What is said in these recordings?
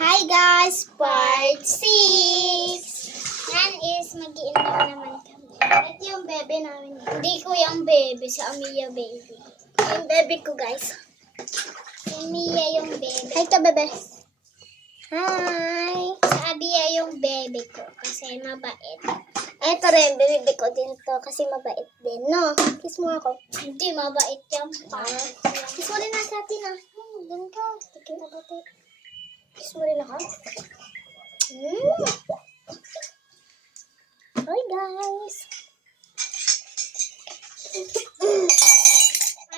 Hi guys! Part 6! Yan is mag-iinom naman kami. Ito yung bebe namin. Hindi ko yung bebe, si Amia baby. Yung bebe ko guys. Si Amia yung bebe. Hi ka bebe! Hi! Si Abia yung bebe ko kasi mabait. Ito rin, bebe ko din to kasi mabait din. No? Kiss mo ako. Hindi, mabait yung pa. Kiss mo rin na sa atin ah. Doon ka. Tikin na bati. Kiss mo rin ako. Hi guys!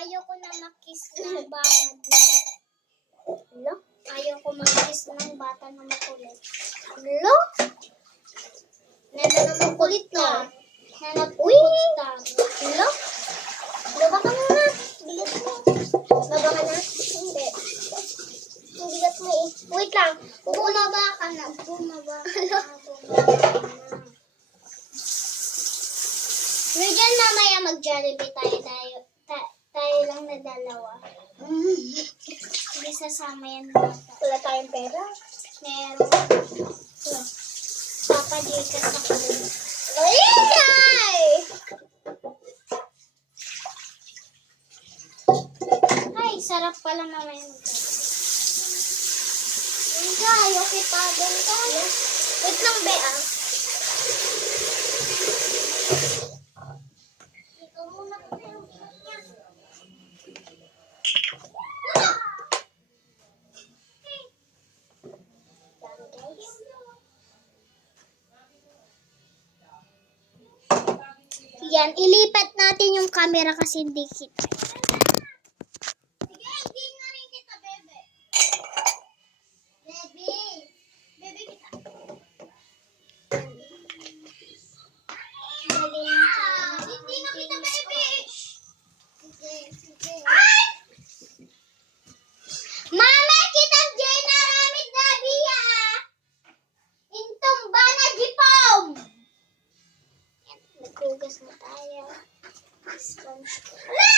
Ayoko na makiss ng bata. Hello? Ayoko makiss ng bata na makulit. Hello? Nana naman kulit na. Nana kulit na. Hello? Baba ka na. Bigat mo. Baba ka na? Hindi. Ang bigat mo eh. Wait lang. Bumaba ka na. Bumaba ka na. Regyan, mamaya mag-Jollibee tayo lang na dalawa. Hindi sasama yan bata. Wala tayong pera? Meron. Papa Jika sa kulit. Ay! Ay, sarap pala mamaya mag-Jollibee. Okay pa. Doon ka. Wait lang, be ah. Ikaw muna ko na yung niya. Yan, ilipat natin yung camera kasi hindi kita. Sige, hindi na rin kita, bebe. Bebe. Bebe kita. Hindi na kita, bebe. Sige. Ay! Mama, kitang dyan naramit na biya. Intong ba na jipom? Nagkugas na tayo. Sponge. Wala!